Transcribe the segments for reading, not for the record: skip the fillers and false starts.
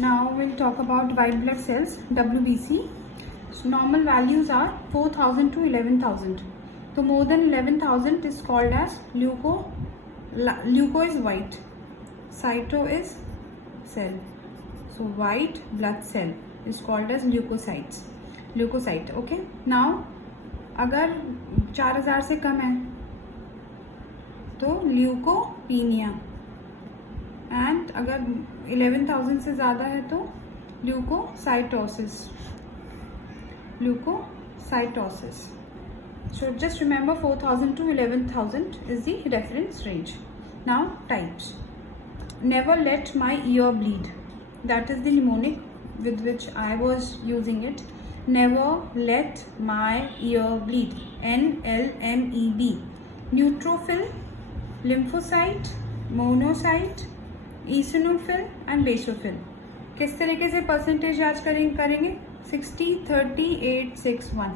Now we'll talk about white blood cells, WBC. So normal values are 4,000 to 11,000. So more than 11,000 is called as leuco. Leuco is white, cyto is cell. So white blood cell is called as leukocytes. Leukocyte. Okay. Now अगर 4,000 से कम है तो leucopenia, and अगर 11,000 से ज़्यादा है तो leukocytosis. Leukocytosis. So just remember 4,000 to 11,000 is the reference range. Now types. Never let my ear bleed. That is the mnemonic with which I was using it. Never let my ear bleed. NLMEB. Neutrophil, lymphocyte, monocyte, eosinophil and basophil. किस तरीके से percentage याद करेंगे? 60, 30, 8, 6, 1.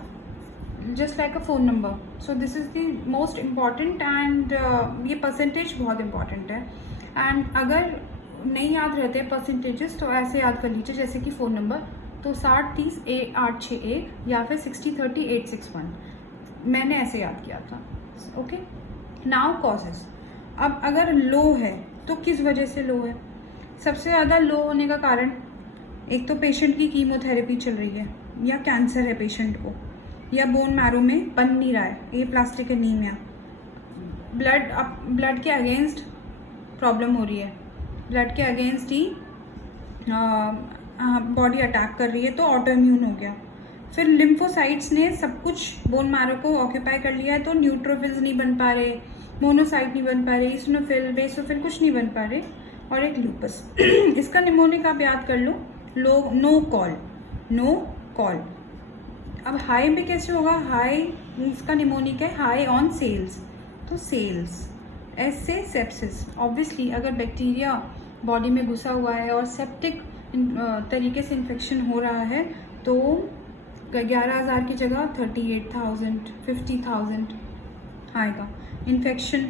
Just like a phone number. So this is the most important and ये percentage बहुत important है. And अगर नहीं याद रहते परसेंटेजेस तो ऐसे याद कर लीजिए जैसे कि फ़ोन नंबर, तो 60, 30, 8, 6, 1 या फिर 60, 30, 8, 6, 1. मैंने ऐसे याद किया था. ओके. Now causes. अब अगर लो है तो किस वजह से लो है? सबसे ज़्यादा लो होने का कारण, एक तो पेशेंट की कीमोथेरेपी चल रही है, या कैंसर है पेशेंट को, या बोन मैरो में बन नहीं रहा है, ये प्लास्टिक एनीमिया, ब्लड के अगेंस्ट प्रॉब्लम हो रही है, ब्लड के अगेंस्ट ही बॉडी अटैक कर रही है तो ऑटो इम्यून हो गया. फिर लिम्फोसाइट्स ने सब कुछ बोन मैरो को ऑक्यूपाई कर लिया है तो न्यूट्रोफिल्स नहीं बन पा रहे, मोनोसाइट नहीं बन पा रहे, ईसनोफिल, बेसोफिल कुछ नहीं बन पा रहे, और एक लूपस. इसका निमोनिक आप याद कर लो, नो कॉल. अब हाई में कैसे होगा? हाई इसका निमोनिक है हाई ऑन सेल्स, तो सेल्स. एस से सेप्सिस. ऑब्वियसली अगर बैक्टीरिया बॉडी में घुसा हुआ है और सेप्टिक तरीके से इन्फेक्शन हो रहा है तो 11,000 की जगह 38,000, 50,000 आएगा. इन्फेक्शन,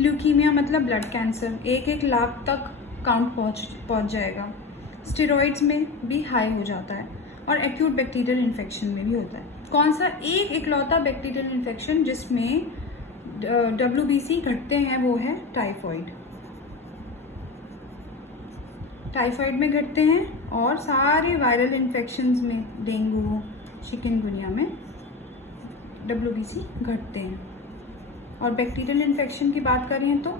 ल्यूकीमिया मतलब ब्लड कैंसर, 1 लाख तक काउंट पहुंच जाएगा. स्टेरॉइड्स में भी हाई हो जाता है, और एक्यूट बैक्टीरियल इन्फेक्शन में भी होता है. कौन सा इकलौता बैक्टीरियल इन्फेक्शन जिसमें WBC घटते हैं वो है टाइफॉइड. टाइफॉइड में घटते हैं, और सारे वायरल इन्फेक्शंस में, डेंगू, चिकनगुनिया में WBC घटते हैं. और बैक्टीरियल इन्फेक्शन की बात करें तो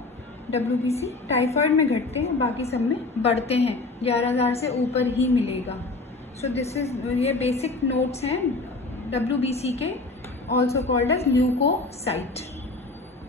WBC टाइफॉइड में घटते हैं, बाकी सब में बढ़ते हैं. 11,000 से ऊपर ही मिलेगा. सो दिस इज, ये बेसिक नोट्स हैं WBC के, ऑल्सो कॉल्ड एज ल्यूकोसाइट.